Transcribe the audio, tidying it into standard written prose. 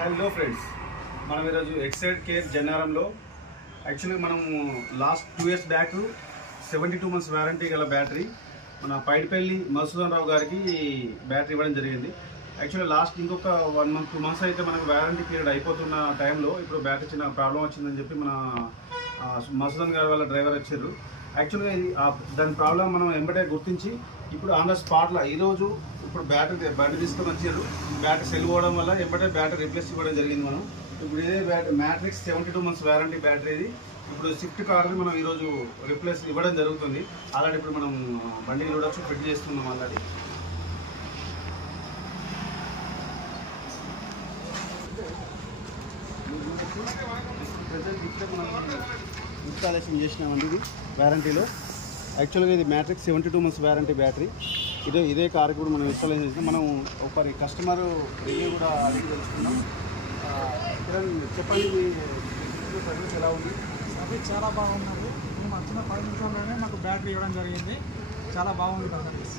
Hello friends, మనం ఈరోజు Exide care జన్నారంలో యాక్చువల్గా మనం last 2 years back 72 months warranty గల బ్యాటరీ మన పైడిపల్లి మధుసూదన్ రావు గారికి బ్యాటరీ ఇవ్వడం జరిగింది. యాక్చువల్గా లాస్ట్ ఇంకొక 1 month 2 months అయితే మనకు వారంటీ పీరియడ్ అయిపోతున్న టైంలో ఇప్పుడు బ్యాటరీ చిన్న ప్రాబ్లం వచ్చిందని చెప్పి మన మధుసూదన్ గారు వాళ్ళ డ్రైవర్ వచ్చారు. యాక్చువల్గా ఇది దాని ప్రాబ్లం మనం వెంబడే గుర్తించి ఇప్పుడు ఆన్ ద స్పాట్లో ఈరోజు ఇప్పుడు బ్యాటరీ తీసుకొని వచ్చారు. బ్యాటరీ సెల్ పోవడం వల్ల వెంబడే బ్యాటరీ రిప్లేస్ ఇవ్వడం జరిగింది. మనం ఇప్పుడు ఇదే మ్యాట్రిక్స్ 72 months వారంటీ బ్యాటరీ ఇది. ఇప్పుడు స్విఫ్ట్ కార్ని మనం ఈరోజు రిప్లేస్ ఇవ్వడం జరుగుతుంది. ఆల్రెడీ ఇప్పుడు మనం బండికి చూడవచ్చు, ఫిట్ చేస్తున్నాం ఆల్రెడీ. ప్రజెంట్ ఇప్పుడే మనం ఇన్స్టాలేషన్ చేసినామండి ఇది వారంటీలో. యాక్చువల్గా ఇది మ్యాట్రిక్స్ 72 months వారంటీ బ్యాటరీ. ఇదే కార్ కూడా మనం ఇన్స్టాలేషన్ చేసినాం. మనం ఒకరి కస్టమర్ రివ్యూ కూడా అడిగి తెలుసుకున్నాం. చెప్పండి, మీ సర్వీస్ ఎలా ఉంది? సర్వీస్ చాలా బాగున్నది. మేము వచ్చిన 10 నిమిషాల్లోనే మాకు బ్యాటరీ ఇవ్వడం జరిగింది. చాలా బాగుంది సర్వీస్.